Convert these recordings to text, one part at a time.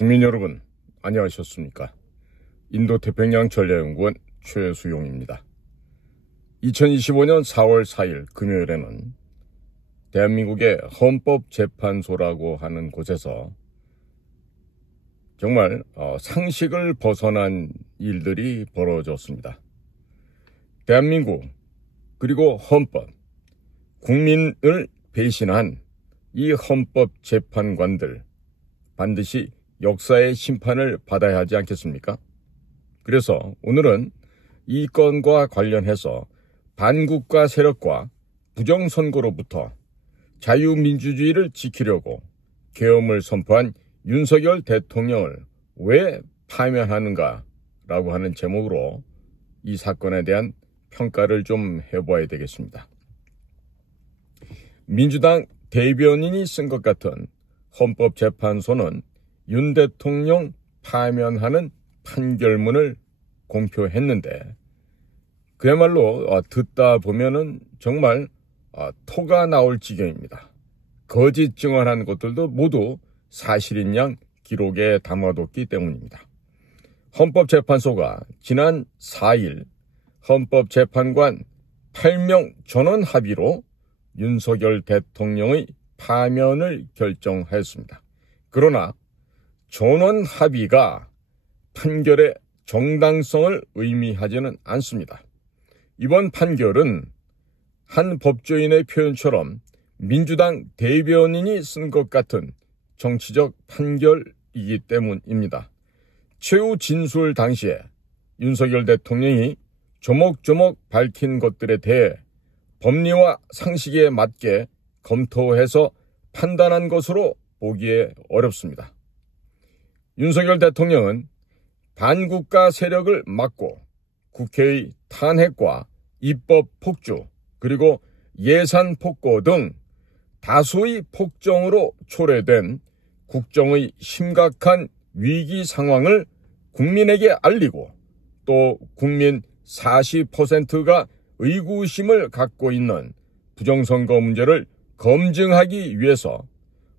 국민 여러분, 안녕하셨습니까? 인도태평양전략연구원 최수용입니다. 2025년 4월 4일 금요일에는 대한민국의 헌법재판소라고 하는 곳에서 정말 상식을 벗어난 일들이 벌어졌습니다. 대한민국 그리고 헌법, 국민을 배신한 이 헌법재판관들 반드시 역사의 심판을 받아야 하지 않겠습니까? 그래서 오늘은 이 건과 관련해서 반국가 세력과 부정선거로부터 자유민주주의를 지키려고 계엄을 선포한 윤석열 대통령을 왜 파면하는가라고 하는 제목으로 이 사건에 대한 평가를 좀 해봐야 되겠습니다. 민주당 대변인이 쓴 것 같은 헌법재판소는 윤 대통령 파면하는 판결문을 공표했는데 그야말로 듣다 보면은 정말 토가 나올 지경입니다. 거짓 증언한 것들도 모두 사실인 양 기록에 담아뒀기 때문입니다. 헌법재판소가 지난 4일 헌법재판관 8명 전원 합의로 윤석열 대통령의 파면을 결정하였습니다. 그러나 전원 합의가 판결의 정당성을 의미하지는 않습니다. 이번 판결은 한 법조인의 표현처럼 민주당 대변인이 쓴 것 같은 정치적 판결이기 때문입니다. 최후 진술 당시에 윤석열 대통령이 조목조목 밝힌 것들에 대해 법리와 상식에 맞게 검토해서 판단한 것으로 보기에 어렵습니다. 윤석열 대통령은 반국가 세력을 막고 국회의 탄핵과 입법 폭주 그리고 예산 폭거 등 다수의 폭정으로 초래된 국정의 심각한 위기 상황을 국민에게 알리고 또 국민 40%가 의구심을 갖고 있는 부정선거 문제를 검증하기 위해서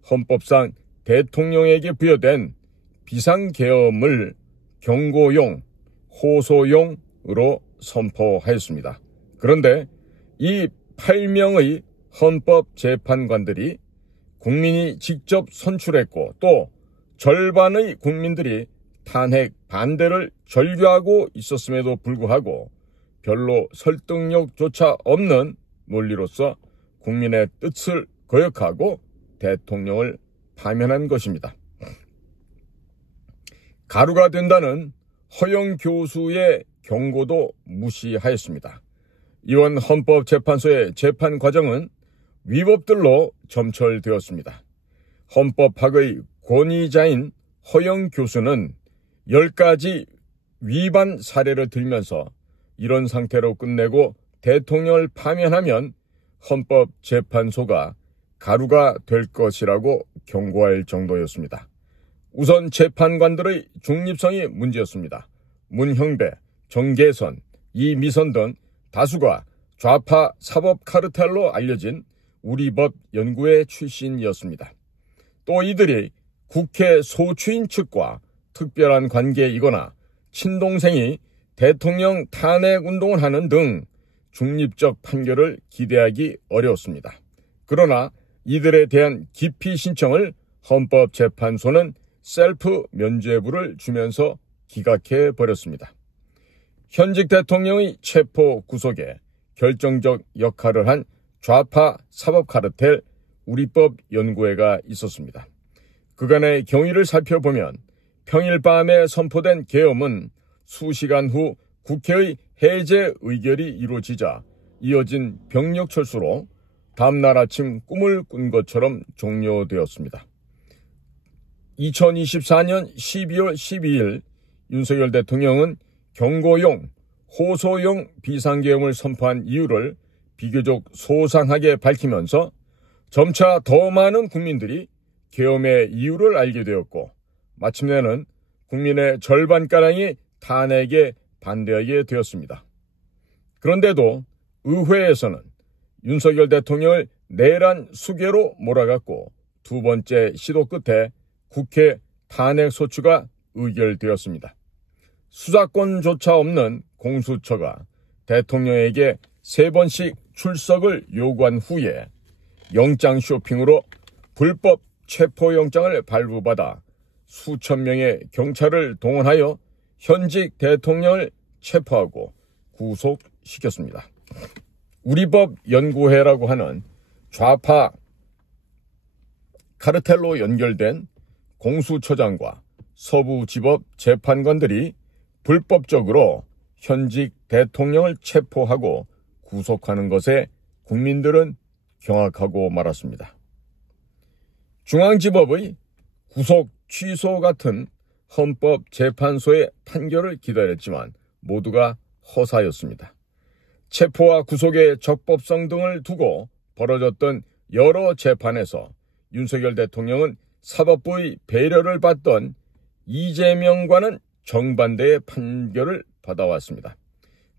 헌법상 대통령에게 부여된 비상계엄을 경고용, 호소용으로 선포하였습니다. 그런데 이 8명의 헌법재판관들이 국민이 직접 선출했고 또 절반의 국민들이 탄핵 반대를 절규하고 있었음에도 불구하고 별로 설득력조차 없는 논리로서 국민의 뜻을 거역하고 대통령을 파면한 것입니다. 가루가 된다는 허영 교수의 경고도 무시하였습니다. 이번 헌법재판소의 재판 과정은 위법들로 점철되었습니다. 헌법학의 권위자인 허영 교수는 10가지 위반 사례를 들면서 이런 상태로 끝내고 대통령을 파면하면 헌법재판소가 가루가 될 것이라고 경고할 정도였습니다. 우선 재판관들의 중립성이 문제였습니다. 문형배, 정계선, 이미선 등 다수가 좌파 사법 카르텔로 알려진 우리법 연구회 출신이었습니다. 또 이들이 국회 소추인 측과 특별한 관계이거나 친동생이 대통령 탄핵 운동을 하는 등 중립적 판결을 기대하기 어려웠습니다. 그러나 이들에 대한 기피 신청을 헌법재판소는 셀프 면죄부를 주면서 기각해 버렸습니다. 현직 대통령의 체포 구속에 결정적 역할을 한 좌파 사법 카르텔 우리법 연구회가 있었습니다. 그간의 경위를 살펴보면 평일 밤에 선포된 계엄은 수시간 후 국회의 해제 의결이 이루어지자 이어진 병력 철수로 다음날 아침 꿈을 꾼 것처럼 종료되었습니다. 2024년 12월 12일 윤석열 대통령은 경고용, 호소용 비상계엄을 선포한 이유를 비교적 소상하게 밝히면서 점차 더 많은 국민들이 계엄의 이유를 알게 되었고 마침내는 국민의 절반가량이 탄핵에 반대하게 되었습니다. 그런데도 의회에서는 윤석열 대통령을 내란 수괴로 몰아갔고 두 번째 시도 끝에 국회 탄핵 소추가 의결되었습니다. 수사권조차 없는 공수처가 대통령에게 3번씩 출석을 요구한 후에 영장 쇼핑으로 불법 체포영장을 발부받아 수천 명의 경찰을 동원하여 현직 대통령을 체포하고 구속시켰습니다. 우리법연구회라고 하는 좌파 카르텔로 연결된 공수처장과 서부지법 재판관들이 불법적으로 현직 대통령을 체포하고 구속하는 것에 국민들은 경악하고 말았습니다. 중앙지법의 구속 취소 같은 헌법재판소의 판결을 기다렸지만 모두가 허사였습니다. 체포와 구속의 적법성 등을 두고 벌어졌던 여러 재판에서 윤석열 대통령은 사법부의 배려를 받던 이재명과는 정반대의 판결을 받아왔습니다.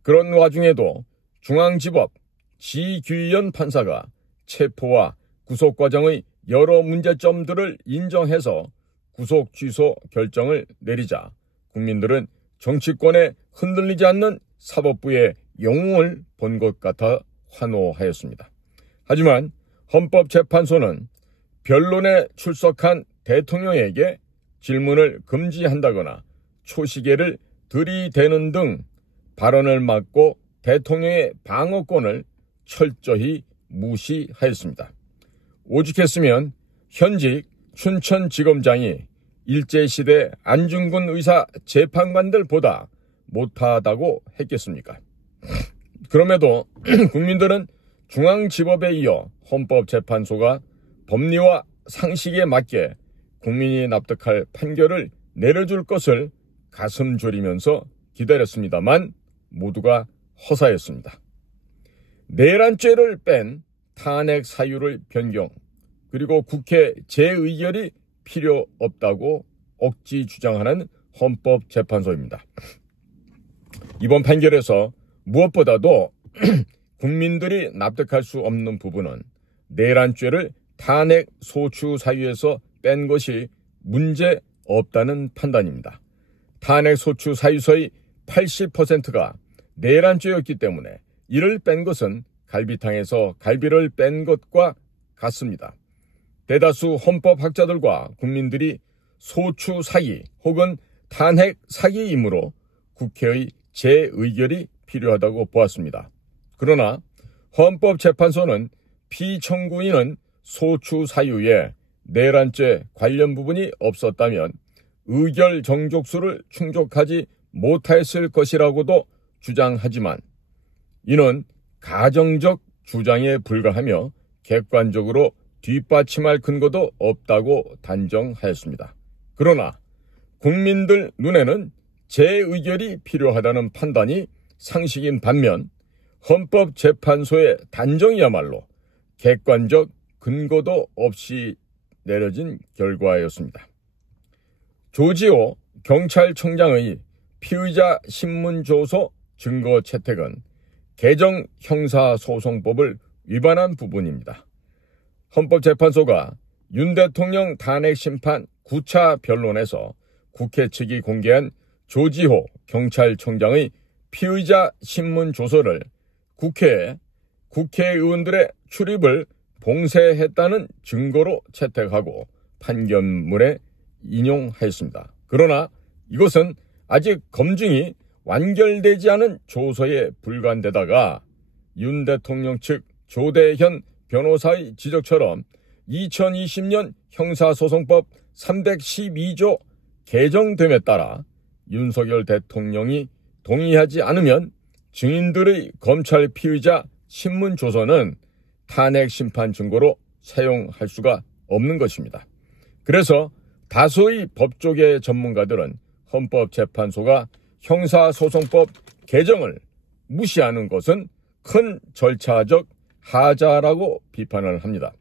그런 와중에도 중앙지법 지규현 판사가 체포와 구속 과정의 여러 문제점들을 인정해서 구속 취소 결정을 내리자 국민들은 정치권에 흔들리지 않는 사법부의 영웅을 본 것 같아 환호하였습니다. 하지만 헌법재판소는 변론에 출석한 대통령에게 질문을 금지한다거나 초시계를 들이대는 등 발언을 막고 대통령의 방어권을 철저히 무시하였습니다. 오죽했으면 현직 춘천지검장이 일제시대 안중근 의사 재판관들보다 못하다고 했겠습니까? 그럼에도 국민들은 중앙지법에 이어 헌법재판소가 법리와 상식에 맞게 국민이 납득할 판결을 내려줄 것을 가슴 졸이면서 기다렸습니다만 모두가 허사였습니다. 내란죄를 뺀 탄핵 사유를 변경, 그리고 국회 재의결이 필요 없다고 억지 주장하는 헌법재판소입니다. 이번 판결에서 무엇보다도 국민들이 납득할 수 없는 부분은 내란죄를 탄핵 소추 사유에서 뺀 것이 문제 없다는 판단입니다. 탄핵 소추 사유서의 80%가 내란죄였기 때문에 이를 뺀 것은 갈비탕에서 갈비를 뺀 것과 같습니다. 대다수 헌법학자들과 국민들이 소추 사기 혹은 탄핵 사기이므로 국회의 재의결이 필요하다고 보았습니다. 그러나 헌법재판소는 피청구인은 소추 사유에 내란죄 관련 부분이 없었다면 의결 정족수를 충족하지 못했을 것이라고도 주장하지만 이는 가정적 주장에 불과하며 객관적으로 뒷받침할 근거도 없다고 단정하였습니다. 그러나 국민들 눈에는 재의결이 필요하다는 판단이 상식인 반면 헌법재판소의 단정이야말로 객관적 근거도 없이 내려진 결과였습니다. 조지호 경찰청장의 피의자 신문조서 증거 채택은 개정 형사소송법을 위반한 부분입니다. 헌법재판소가 윤 대통령 탄핵 심판 9차 변론에서 국회 측이 공개한 조지호 경찰청장의 피의자 신문조서를 국회에 국회의원들의 출입을 봉쇄했다는 증거로 채택하고 판결문에 인용하였습니다. 그러나 이것은 아직 검증이 완결되지 않은 조서에 불과한데다가 윤 대통령 측 조대현 변호사의 지적처럼 2020년 형사소송법 312조 개정됨에 따라 윤석열 대통령이 동의하지 않으면 증인들의 검찰 피의자 신문조서는 탄핵 심판 증거로 사용할 수가 없는 것입니다. 그래서 다수의 법조계 전문가들은 헌법재판소가 형사소송법 개정을 무시하는 것은 큰 절차적 하자라고 비판을 합니다.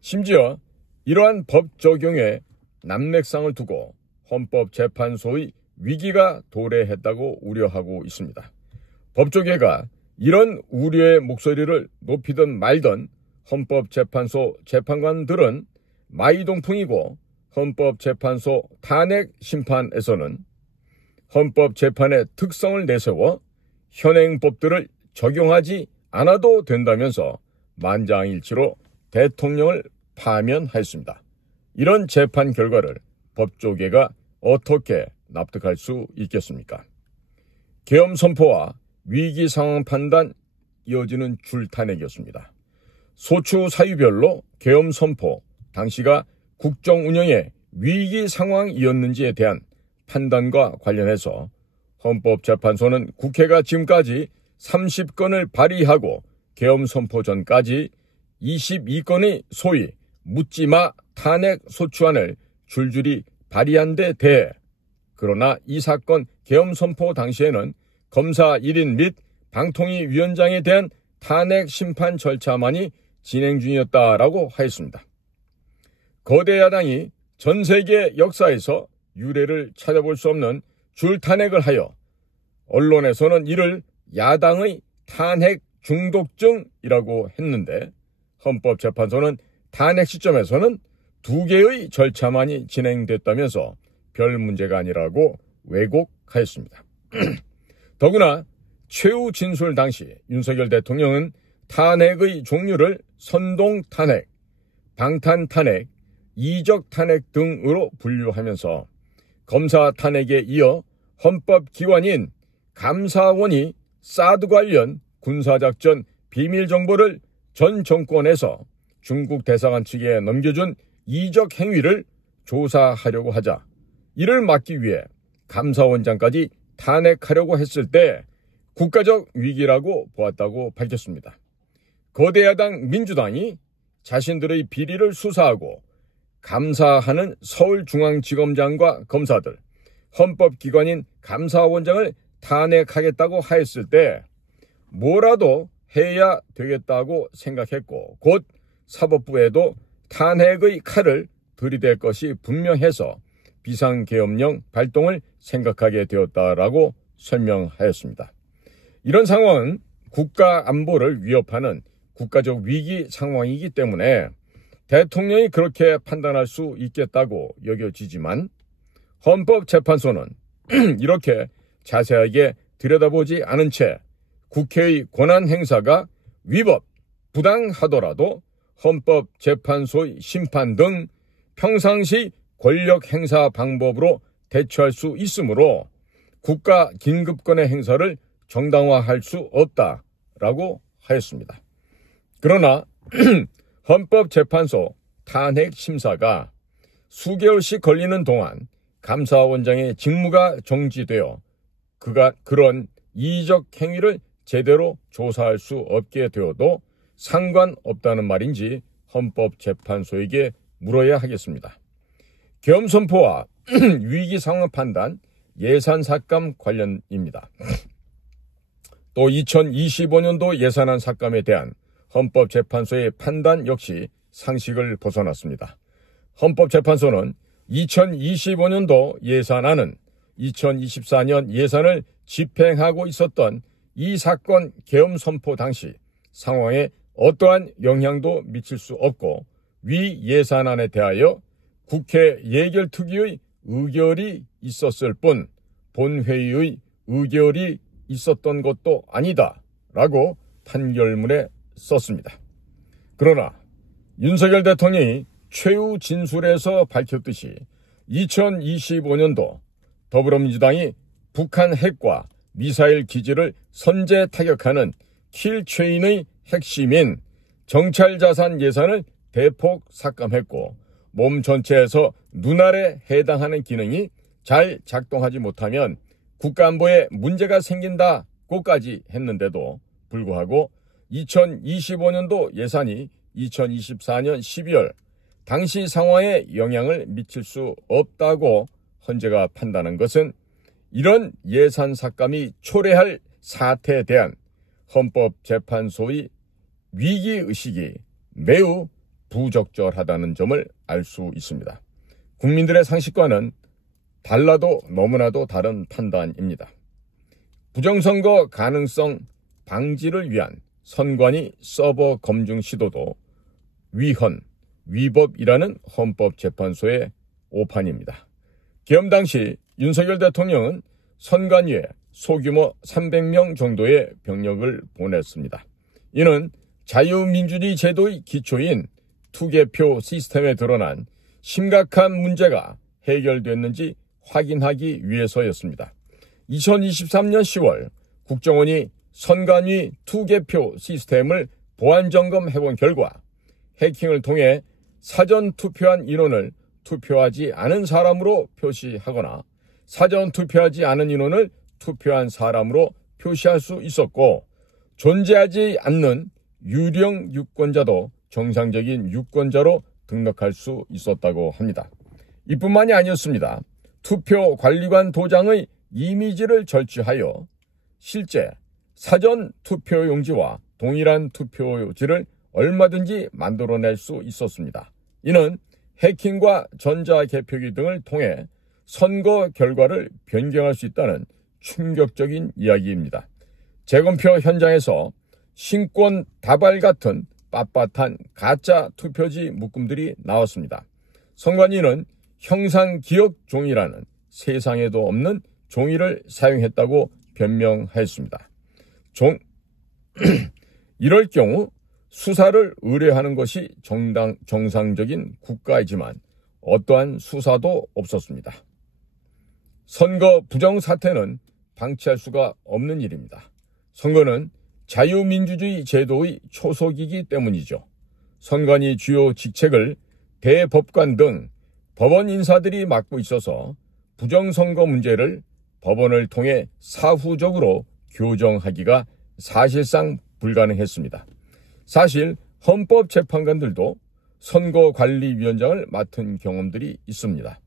심지어 이러한 법 적용에 난맥상을 두고 헌법재판소의 위기가 도래했다고 우려하고 있습니다. 법조계가 이런 우려의 목소리를 높이든 말든 헌법재판소 재판관들은 마이동풍이고 헌법재판소 탄핵 심판에서는 헌법재판의 특성을 내세워 현행법들을 적용하지 않아도 된다면서 만장일치로 대통령을 파면하였습니다. 이런 재판 결과를 법조계가 어떻게 납득할 수 있겠습니까? 계엄 선포와 위기 상황 판단 이어지는 줄탄핵이었습니다. 소추 사유별로 계엄 선포 당시가 국정 운영의 위기 상황이었는지에 대한 판단과 관련해서 헌법재판소는 국회가 지금까지 30건을 발의하고 계엄 선포 전까지 22건의 소위 묻지마 탄핵 소추안을 줄줄이 발의한 데 대해 그러나 이 사건 계엄 선포 당시에는 검사 1인 및 방통위 위원장에 대한 탄핵 심판 절차만이 진행 중이었다라고 하였습니다. 거대 야당이 전 세계 역사에서 유례를 찾아볼 수 없는 줄탄핵을 하여 언론에서는 이를 야당의 탄핵 중독증이라고 했는데 헌법재판소는 탄핵 시점에서는 2개의 절차만이 진행됐다면서 별 문제가 아니라고 왜곡하였습니다. 더구나 최후 진술 당시 윤석열 대통령은 탄핵의 종류를 선동탄핵, 방탄탄핵, 이적탄핵 등으로 분류하면서 검사 탄핵에 이어 헌법기관인 감사원이 사드 관련 군사작전 비밀정보를 전 정권에서 중국 대사관 측에 넘겨준 이적 행위를 조사하려고 하자 이를 막기 위해 감사원장까지 탄핵하려고 했을 때 국가적 위기라고 보았다고 밝혔습니다. 거대 야당 민주당이 자신들의 비리를 수사하고 감사하는 서울중앙지검장과 검사들, 헌법기관인 감사원장을 탄핵하겠다고 하였을 때 뭐라도 해야 되겠다고 생각했고 곧 사법부에도 탄핵의 칼을 들이댈 것이 분명해서 비상계엄령 발동을 생각하게 되었다라고 설명하였습니다. 이런 상황은 국가 안보를 위협하는 국가적 위기 상황이기 때문에 대통령이 그렇게 판단할 수 있겠다고 여겨지지만 헌법재판소는 이렇게 자세하게 들여다보지 않은 채 국회의 권한 행사가 위법, 부당하더라도 헌법재판소의 심판 등 평상시 권력 행사 방법으로 대처할 수 있으므로 국가 긴급권의 행사를 정당화할 수 없다라고 하였습니다. 그러나 헌법재판소 탄핵 심사가 수개월씩 걸리는 동안 감사원장의 직무가 정지되어 그가 그런 이적 행위를 제대로 조사할 수 없게 되어도 상관없다는 말인지 헌법재판소에게 물어야 하겠습니다. 계엄 선포와 위기 상황 판단, 예산 삭감 관련입니다. 또 2025년도 예산안 삭감에 대한 헌법재판소의 판단 역시 상식을 벗어났습니다. 헌법재판소는 2025년도 예산안은 2024년 예산을 집행하고 있었던 이 사건 계엄 선포 당시 상황에 어떠한 영향도 미칠 수 없고 위 예산안에 대하여 국회 예결특위의 의결이 있었을 뿐 본회의의 의결이 있었던 것도 아니다라고 판결문에 썼습니다. 그러나 윤석열 대통령이 최후 진술에서 밝혔듯이 2025년도 더불어민주당이 북한 핵과 미사일 기지를 선제 타격하는 킬체인의 핵심인 정찰자산 예산을 대폭 삭감했고 몸 전체에서 눈알에 해당하는 기능이 잘 작동하지 못하면 국가안보에 문제가 생긴다고까지 했는데도 불구하고 2025년도 예산이 2024년 12월 당시 상황에 영향을 미칠 수 없다고 헌재가 판단한 것은 이런 예산 삭감이 초래할 사태에 대한 헌법재판소의 위기의식이 매우 부적절하다는 점을 알 수 있습니다. 국민들의 상식과는 달라도 너무나도 다른 판단입니다. 부정선거 가능성 방지를 위한 선관위 서버 검증 시도도 위헌, 위법이라는 헌법재판소의 오판입니다. 계엄 당시 윤석열 대통령은 선관위에 소규모 300명 정도의 병력을 보냈습니다. 이는 자유민주주의 제도의 기초인 투개표 시스템에 드러난 심각한 문제가 해결됐는지 확인하기 위해서였습니다. 2023년 10월 국정원이 선관위 투개표 시스템을 보안 점검해본 결과 해킹을 통해 사전 투표한 인원을 투표하지 않은 사람으로 표시하거나 사전 투표하지 않은 인원을 투표한 사람으로 표시할 수 있었고, 존재하지 않는 유령 유권자도 정상적인 유권자로 등록할 수 있었다고 합니다. 이뿐만이 아니었습니다. 투표 관리관 도장의 이미지를 절취하여 실제 사전 투표용지와 동일한 투표지를 얼마든지 만들어낼 수 있었습니다. 이는 해킹과 전자개표기 등을 통해 선거 결과를 변경할 수 있다는 충격적인 이야기입니다. 재검표 현장에서 신권 다발 같은 빳빳한 가짜 투표지 묶음들이 나왔습니다. 선관위는 형상기억 종이라는 세상에도 없는 종이를 사용했다고 변명하였습니다. 이럴 경우 수사를 의뢰하는 것이 정상적인 국가이지만 어떠한 수사도 없었습니다. 선거 부정 사태는 방치할 수가 없는 일입니다. 선거는 자유민주주의 제도의 초석이기 때문이죠. 선관위 주요 직책을 대법관 등 법원 인사들이 맡고 있어서 부정선거 문제를 법원을 통해 사후적으로 교정하기가 사실상 불가능했습니다. 사실 헌법재판관들도 선거관리위원장을 맡은 경험들이 있습니다.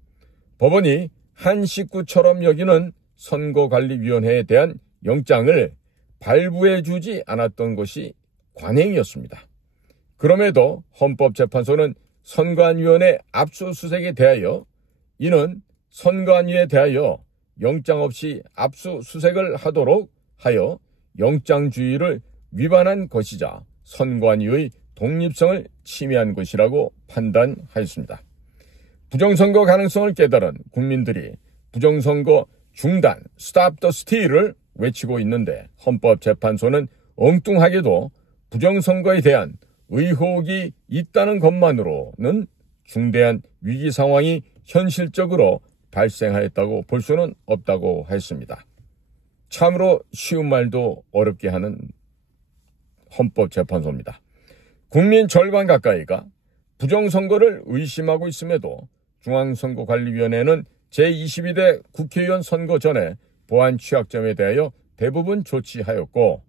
법원이 한 식구처럼 여기는 선거관리위원회에 대한 영장을 발부해 주지 않았던 것이 관행이었습니다. 그럼에도 헌법재판소는 선관위원회 압수수색에 대하여 이는 선관위에 대하여 영장 없이 압수수색을 하도록 하여 영장주의를 위반한 것이자 선관위의 독립성을 침해한 것이라고 판단하였습니다. 부정선거 가능성을 깨달은 국민들이 부정선거 중단, Stop the Steal을 외치고 있는데 헌법재판소는 엉뚱하게도 부정선거에 대한 의혹이 있다는 것만으로는 중대한 위기 상황이 현실적으로 발생하였다고 볼 수는 없다고 했습니다. 참으로 쉬운 말도 어렵게 하는 헌법재판소입니다. 국민 절반 가까이가 부정선거를 의심하고 있음에도 중앙선거관리위원회는 제22대 국회의원 선거 전에 보안 취약점에 대하여 대부분 조치하였고,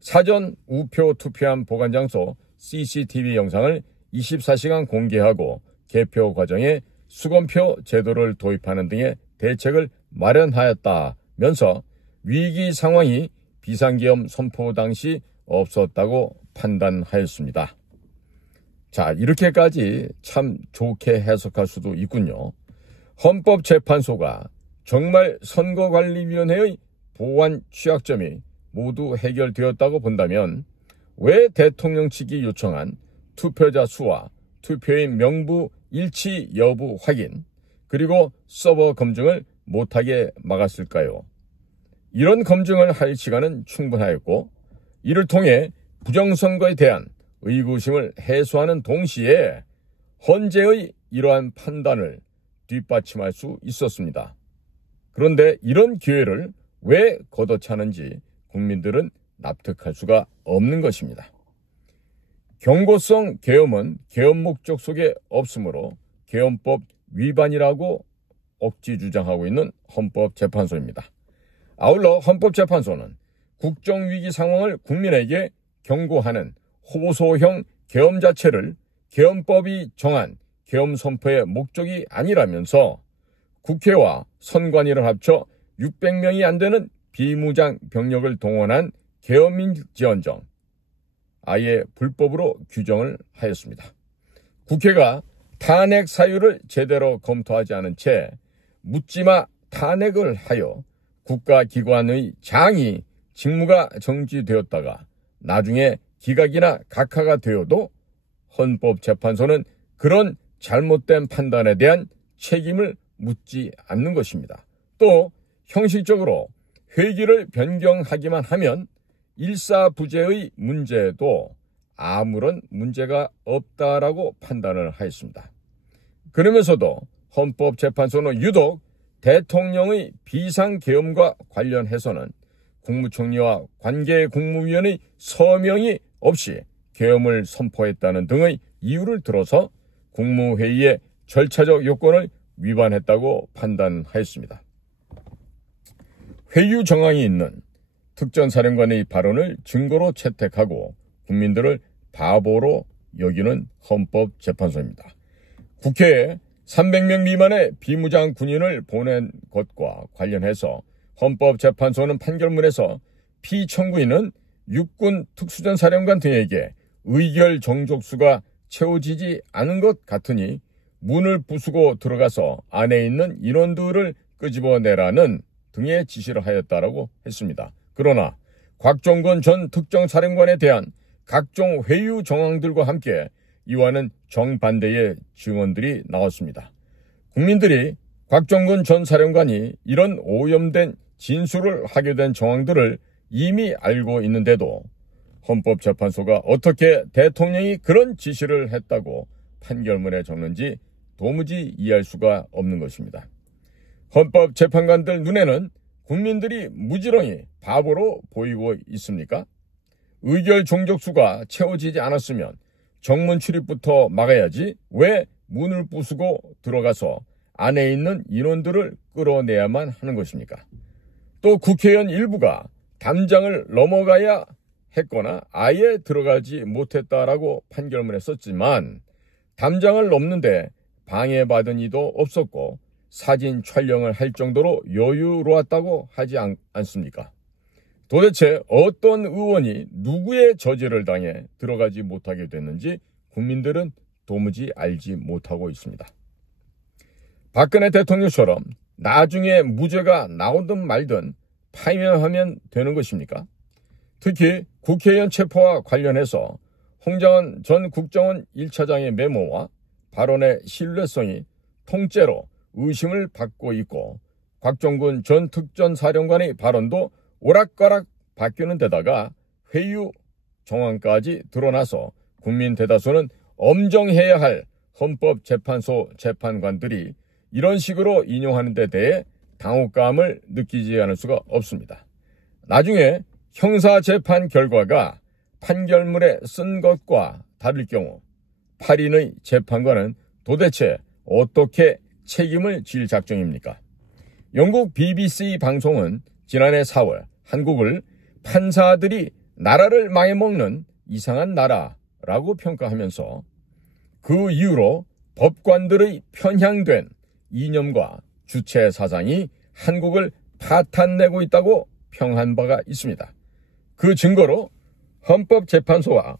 사전 우표 투표함 보관장소 CCTV 영상을 24시간 공개하고 개표 과정에 수검표 제도를 도입하는 등의 대책을 마련하였다면서 위기 상황이 비상계엄 선포 당시 없었다고 판단하였습니다. 자, 이렇게까지 참 좋게 해석할 수도 있군요. 헌법재판소가 정말 선거관리위원회의 보안 취약점이 모두 해결되었다고 본다면 왜 대통령 측이 요청한 투표자 수와 투표인 명부 일치 여부 확인 그리고 서버 검증을 못하게 막았을까요? 이런 검증을 할 시간은 충분하였고, 이를 통해 부정선거에 대한 의구심을 해소하는 동시에 헌재의 이러한 판단을 뒷받침할 수 있었습니다. 그런데 이런 기회를 왜 걷어차는지 국민들은 납득할 수가 없는 것입니다. 경고성 계엄은 계엄 목적 속에 없으므로 계엄법 위반이라고 억지 주장하고 있는 헌법재판소입니다. 아울러 헌법재판소는 국정위기 상황을 국민에게 경고하는 호소형 계엄 자체를 계엄법이 정한 계엄 선포의 목적이 아니라면서 국회와 선관위를 합쳐 600명이 안 되는 비무장 병력을 동원한 계엄인지언정 아예 불법으로 규정을 하였습니다. 국회가 탄핵 사유를 제대로 검토하지 않은 채 묻지마 탄핵을 하여 국가기관의 장이 직무가 정지되었다가 나중에 기각이나 각하가 되어도 헌법재판소는 그런 잘못된 판단에 대한 책임을 묻지 않는 것입니다. 또 형식적으로 회기를 변경하기만 하면 일사부재의 문제도 아무런 문제가 없다라고 판단을 하였습니다. 그러면서도 헌법재판소는 유독 대통령의 비상계엄과 관련해서는 국무총리와 관계국무위원의 서명이 없이 계엄을 선포했다는 등의 이유를 들어서 국무회의의 절차적 요건을 위반했다고 판단하였습니다. 회유 정황이 있는 특전사령관의 발언을 증거로 채택하고 국민들을 바보로 여기는 헌법재판소입니다. 국회에 300명 미만의 비무장 군인을 보낸 것과 관련해서 헌법재판소는 판결문에서 피청구인은 육군 특수전사령관 등에게 의결 정족수가 채워지지 않은 것 같으니 문을 부수고 들어가서 안에 있는 인원들을 끄집어내라는 등의 지시를 하였다라고 했습니다. 그러나 곽종건 전 특정사령관에 대한 각종 회유 정황들과 함께 이와는 정반대의 증언들이 나왔습니다. 국민들이 곽종건 전 사령관이 이런 오염된 진술을 하게 된 정황들을 이미 알고 있는데도 헌법재판소가 어떻게 대통령이 그런 지시를 했다고 판결문에 적는지 도무지 이해할 수가 없는 것입니다. 헌법재판관들 눈에는 국민들이 무지렁이 바보로 보이고 있습니까? 의결 종족수가 채워지지 않았으면 정문 출입부터 막아야지 왜 문을 부수고 들어가서 안에 있는 인원들을 끌어내야만 하는 것입니까? 또 국회의원 일부가 담장을 넘어가야 했거나 아예 들어가지 못했다라고 판결문에 썼지만 담장을 넘는데 방해받은 이도 없었고 사진 촬영을 할 정도로 여유로웠다고 하지 않습니까? 도대체 어떤 의원이 누구의 저지를 당해 들어가지 못하게 됐는지 국민들은 도무지 알지 못하고 있습니다. 박근혜 대통령처럼 나중에 무죄가 나오든 말든 파면하면 되는 것입니까? 특히 국회의원 체포와 관련해서 홍장원 전 국정원 1차장의 메모와 발언의 신뢰성이 통째로 의심을 받고 있고 곽종근 전 특전사령관의 발언도 오락가락 바뀌는 데다가 회유 정황까지 드러나서 국민 대다수는 엄정해야 할 헌법재판소 재판관들이 이런 식으로 인용하는 데 대해 당혹감을 느끼지 않을 수가 없습니다. 나중에 형사재판 결과가 판결문에 쓴 것과 다를 경우 8인의 재판관은 도대체 어떻게 책임을 질 작정입니까? 영국 BBC 방송은 지난해 4월 한국을 판사들이 나라를 망해먹는 이상한 나라라고 평가하면서 그 이후로 법관들의 편향된 이념과 주체 사상이 한국을 파탄내고 있다고 평한 바가 있습니다. 그 증거로 헌법재판소와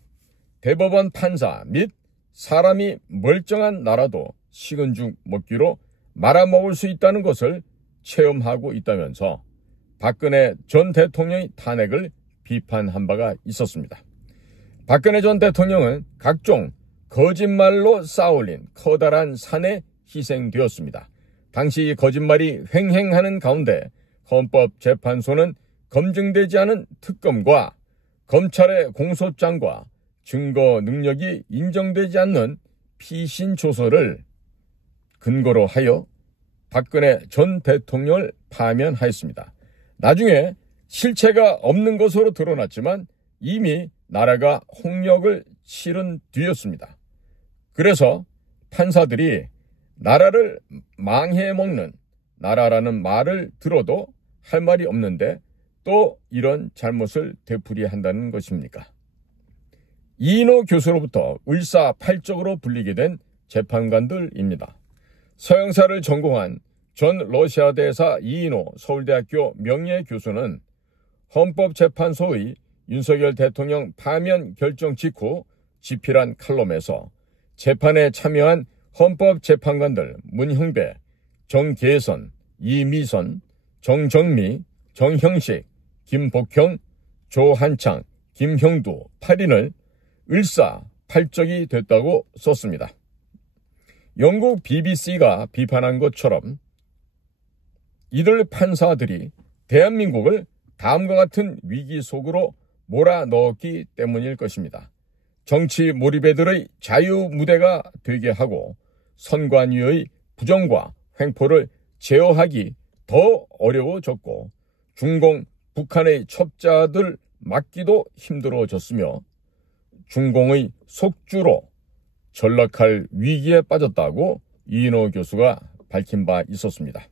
대법원 판사 및 사람이 멀쩡한 나라도 식은 죽 먹기로 말아먹을 수 있다는 것을 체험하고 있다면서 박근혜 전 대통령의 탄핵을 비판한 바가 있었습니다. 박근혜 전 대통령은 각종 거짓말로 쌓아올린 커다란 산에 희생되었습니다. 당시 거짓말이 횡행하는 가운데 헌법재판소는 검증되지 않은 특검과 검찰의 공소장과 증거 능력이 인정되지 않는 피신 조서를 근거로 하여 박근혜 전 대통령을 파면하였습니다. 나중에 실체가 없는 것으로 드러났지만 이미 나라가 홍역을 치른 뒤였습니다. 그래서 판사들이 나라를 망해먹는 나라라는 말을 들어도 할 말이 없는데 또 이런 잘못을 되풀이한다는 것입니까? 이인호 교수로부터 을사팔적으로 불리게 된 재판관들입니다. 서영사를 전공한 전 러시아 대사 이인호 서울대학교 명예교수는 헌법재판소의 윤석열 대통령 파면 결정 직후 집필한 칼럼에서 재판에 참여한 헌법재판관들 문형배, 정계선, 이미선, 정정미, 정형식, 김복형, 조한창, 김형두 8인을 을사팔적이 됐다고 썼습니다. 영국 BBC가 비판한 것처럼 이들 판사들이 대한민국을 다음과 같은 위기 속으로 몰아넣었기 때문일 것입니다. 정치 몰입애들의 자유무대가 되게 하고 선관위의 부정과 횡포를 제어하기 더 어려워졌고 중공 북한의 첩자들 막기도 힘들어졌으며 중공의 속주로 전락할 위기에 빠졌다고 이인호 교수가 밝힌 바 있었습니다.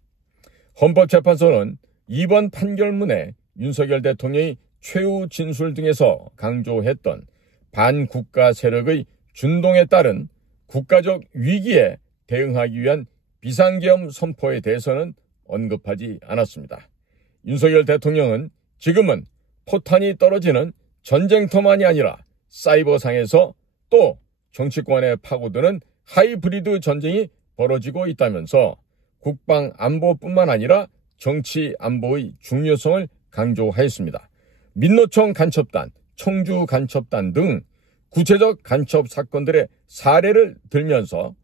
헌법재판소는 이번 판결문에 윤석열 대통령이 최후 진술 등에서 강조했던 반국가 세력의 준동에 따른 국가적 위기에 대응하기 위한 비상계엄 선포에 대해서는 언급하지 않았습니다. 윤석열 대통령은 지금은 포탄이 떨어지는 전쟁터만이 아니라 사이버상에서 또 정치권에 파고드는 하이브리드 전쟁이 벌어지고 있다면서 국방 안보뿐만 아니라 정치 안보의 중요성을 강조하였습니다. 민노총 간첩단, 청주 간첩단 등 구체적 간첩 사건들의 사례를 들면서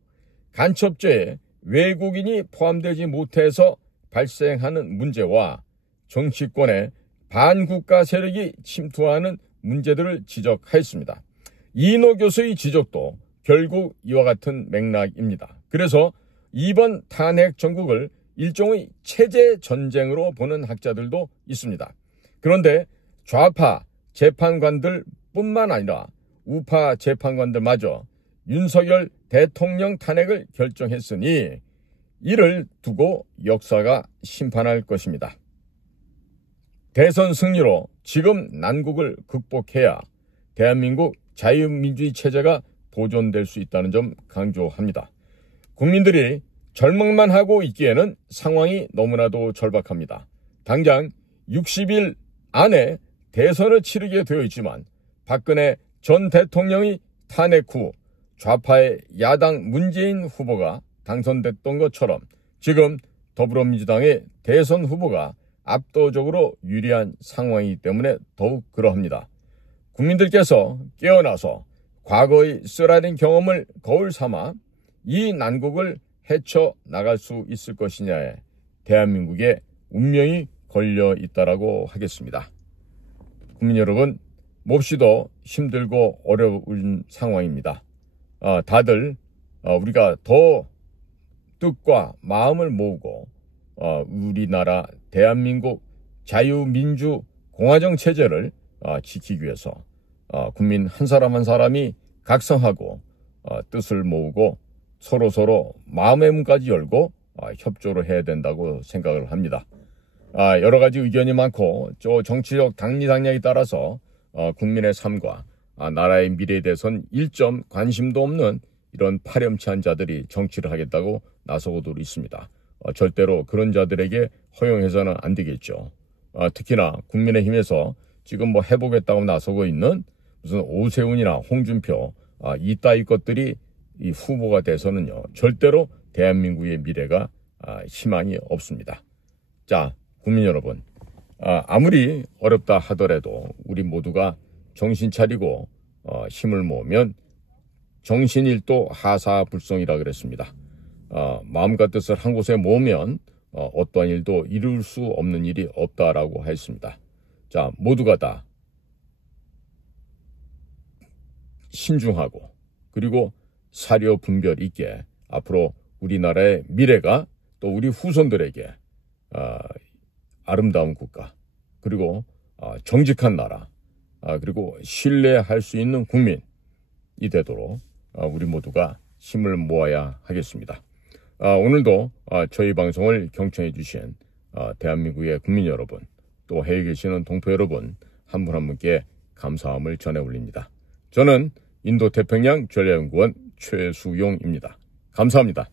간첩죄에 외국인이 포함되지 못해서 발생하는 문제와 정치권의 반국가 세력이 침투하는 문제들을 지적하였습니다. 이인호 교수의 지적도 결국 이와 같은 맥락입니다. 그래서 이번 탄핵 전국을 일종의 체제 전쟁으로 보는 학자들도 있습니다. 그런데 좌파 재판관들 뿐만 아니라 우파 재판관들마저 윤석열 대통령 탄핵을 결정했으니 이를 두고 역사가 심판할 것입니다. 대선 승리로 지금 난국을 극복해야 대한민국 자유민주주의 체제가 보존될 수 있다는 점 강조합니다. 국민들이 절망만 하고 있기에는 상황이 너무나도 절박합니다. 당장 60일 안에 대선을 치르게 되어 있지만 박근혜 전 대통령이 탄핵 후 좌파의 야당 문재인 후보가 당선됐던 것처럼 지금 더불어민주당의 대선 후보가 압도적으로 유리한 상황이기 때문에 더욱 그러합니다. 국민들께서 깨어나서 과거의 쓰라린 경험을 거울 삼아 이 난국을 헤쳐나갈 수 있을 것이냐에 대한민국의 운명이 걸려 있다라고 하겠습니다. 국민 여러분, 몹시도 힘들고 어려운 상황입니다. 다들 우리가 더 뜻과 마음을 모으고 우리나라 대한민국 자유민주 공화정 체제를 지키기 위해서 국민 한 사람 한 사람이 각성하고 뜻을 모으고 서로 마음의 문까지 열고 협조를 해야 된다고 생각을 합니다. 여러 가지 의견이 많고 정치적 당리당략에 따라서 국민의 삶과 나라의 미래에 대해서는 일점 관심도 없는 이런 파렴치한 자들이 정치를 하겠다고 나서고도 있습니다. 절대로 그런 자들에게 허용해서는 안 되겠죠. 특히나 국민의힘에서 지금 해보겠다고 나서고 있는 무슨 오세훈이나 홍준표 이따위 것들이 이 후보가 돼서는요 절대로 대한민국의 미래가 희망이 없습니다. 자, 국민 여러분, 아무리 어렵다 하더라도 우리 모두가 정신 차리고 힘을 모으면 정신일도 하사불성이라 그랬습니다. 마음과 뜻을 한 곳에 모으면 어떠한 일도 이룰 수 없는 일이 없다라고 했습니다. 자, 모두가 다 신중하고 그리고 사려 분별 있게 앞으로 우리나라의 미래가 또 우리 후손들에게 아름다운 국가 그리고 정직한 나라 그리고 신뢰할 수 있는 국민이 되도록 우리 모두가 힘을 모아야 하겠습니다. 오늘도 저희 방송을 경청해 주신 대한민국의 국민 여러분 또 해외에 계시는 동포 여러분 한 분 한 분께 감사함을 전해 올립니다. 저는 인도태평양 전략연구원 최수용입니다. 감사합니다.